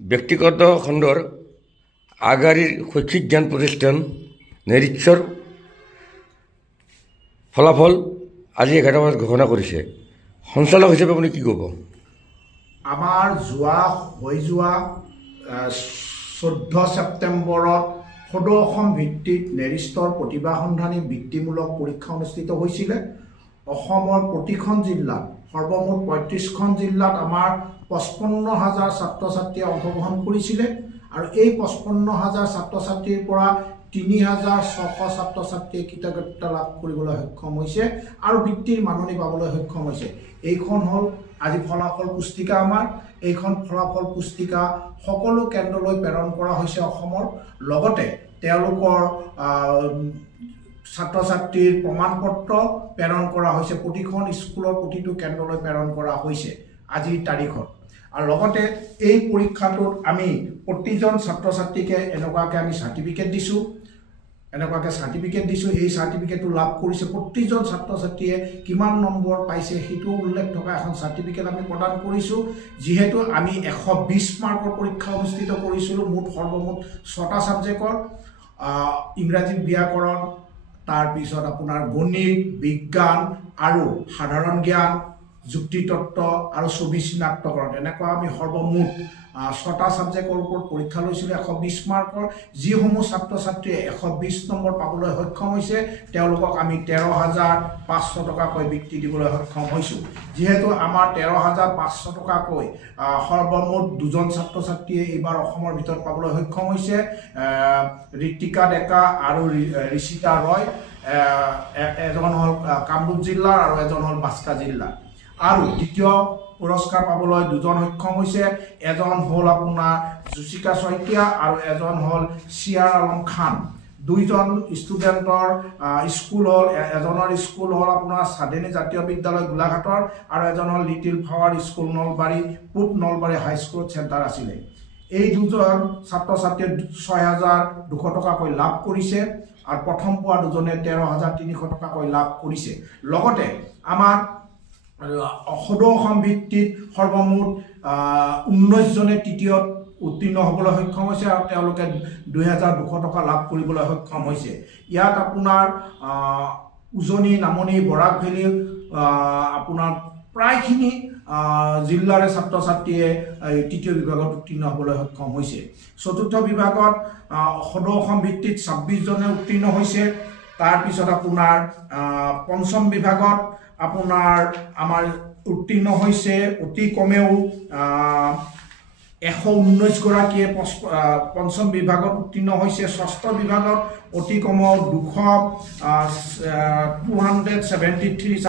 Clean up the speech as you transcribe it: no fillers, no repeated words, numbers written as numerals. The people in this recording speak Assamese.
ব্যক্তিগত খণ্ডৰ আগশাৰীৰ শৈক্ষিক জ্ঞান প্ৰতিষ্ঠান নেৰিটছৰ ফলাফল আজি 11টা বজাত ঘোষণা কৰিছে। সঞ্চালক হিচাপে আপুনি কি ক'ব? আমাৰ হৈ যোৱা 14 ছেপ্টেম্বৰত সদৌ অসম ভিত্তিত নেৰিষ্টৰ প্ৰতিভা সন্ধানী বৃত্তিমূলক পৰীক্ষা অনুষ্ঠিত হৈছিলে। অসমৰ প্ৰতিখন জিলাত সৰ্বমুঠ 35খন জিলাত আমাৰ 55,000 ছাত্ৰ ছাত্ৰীয়ে অংশগ্ৰহণ কৰিছিলে আৰু এই 55,000 ছাত্ৰ ছাত্ৰীৰ পৰা 3,600 ছাত্ৰ ছাত্ৰীয়ে কৃতজ্ঞতা লাভ কৰিবলৈ সক্ষম হৈছে আৰু বৃত্তিৰ মাননি পাবলৈ সক্ষম হৈছে। এইখন হ'ল আজি ফলাফল পুস্তিকা। আমাৰ এইখন ফলাফল পুস্তিকা সকলো কেন্দ্ৰলৈ প্ৰেৰণ কৰা হৈছে অসমৰ। লগতে তেওঁলোকৰ ছাত্ৰ ছাত্ৰীৰ প্ৰমাণপত্ৰ প্ৰেৰণ কৰা হৈছে। প্ৰতিখন স্কুলৰ প্ৰতিটো কেন্দ্ৰলৈ প্ৰেৰণ কৰা হৈছে আজিৰ তাৰিখত। আৰু লগতে এই পৰীক্ষাটোত আমি প্ৰতিজন ছাত্ৰ ছাত্ৰীকে এনেকুৱাকৈ আমি চাৰ্টিফিকেট দিছোঁ। এই চাৰ্টিফিকেটটো লাভ কৰিছে প্ৰতিজন ছাত্ৰ ছাত্ৰীয়ে কিমান নম্বৰ পাইছে সেইটো উল্লেখ থকা এখন চাৰ্টিফিকেট আমি প্ৰদান কৰিছোঁ। যিহেতু আমি 120 মাৰ্কৰ পৰীক্ষা অনুষ্ঠিত কৰিছিলোঁ সৰ্বমুঠ 6টা ছাবজেক্টৰ, ইংৰাজী ব্যাকৰণ, তাৰপিছত আপোনাৰ গণিত, বিজ্ঞান আৰু সাধাৰণ জ্ঞান, যুক্তিতত্ত্ব আৰু ছবি চিনাক্তকৰণ, এনেকুৱা আমি সৰ্বমুঠ 6টা ছাবজেক্টৰ ওপৰত পৰীক্ষা লৈছিলোঁ 120 মাৰ্কৰ। যিসমূহ ছাত্ৰ ছাত্ৰীয়ে 120 নম্বৰ পাবলৈ সক্ষম হৈছে তেওঁলোকক আমি 13,500 টকাকৈ বৃত্তি দিবলৈ সক্ষম হৈছোঁ। যিহেতু আমাৰ 13,500 টকাকৈ সৰ্বমুঠ 2জন ছাত্ৰ ছাত্ৰীয়ে এইবাৰ অসমৰ ভিতৰত পাবলৈ সক্ষম হৈছে, ঋতিকা ডেকা আৰু ঋষিতা ৰয়। এজন হ'ল কামৰূপ জিলাৰ আৰু এজন হ'ল বাস্কা জিলাৰ। আৰু দ্বিতীয় পুৰস্কাৰ পাবলৈ 2জন সক্ষম হৈছে। এজন হ'ল আপোনাৰ যুচিকা শইকীয়া আৰু এজন হ'ল চিয়াৰ আলম খান। 2জন ষ্টুডেণ্টৰ স্কুল হ'ল, এজনৰ স্কুল হ'ল আপোনাৰ চাঁদেনী জাতীয় বিদ্যালয় গোলাঘাটৰ আৰু এজন হ'ল লিটিল ফ্লাৱাৰ স্কুল নলবাৰী, পূব নলবাৰী হাইস্কুল চেণ্টাৰ আছিলে। এই 2জন ছাত্ৰ ছাত্ৰীয়ে 6,200 টকাকৈ লাভ কৰিছে আৰু প্ৰথম পোৱা 2জনে 13,300 টকাকৈ লাভ কৰিছে। লগতে আমাৰ সদৌ অসম ভিত্তিত সৰ্বমুঠ 19জনে তৃতীয়ত উত্তীৰ্ণ হ'বলৈ সক্ষম হৈছে আৰু তেওঁলোকে 2,200 টকা লাভ কৰিবলৈ সক্ষম হৈছে। ইয়াত আপোনাৰ উজনি, নামনি, বৰাক ভেলী আপোনাৰ প্ৰায়খিনি জিলাৰে ছাত্ৰ ছাত্ৰীয়ে তৃতীয় বিভাগত উত্তীৰ্ণ হ'বলৈ সক্ষম হৈছে। চতুৰ্থ বিভাগত সদৌ অসম ভিত্তিত 26জনে উত্তীৰ্ণ হৈছে। তাৰপিছত আপোনাৰ পঞ্চম বিভাগত আপোনাৰ আমাৰ উত্তীৰ্ণ হৈছে অতি কমেও 119 গৰাকীয়ে পঞ্চম বিভাগত উত্তীৰ্ণ হৈছে। ষষ্ঠ বিভাগত অতি কমেও 273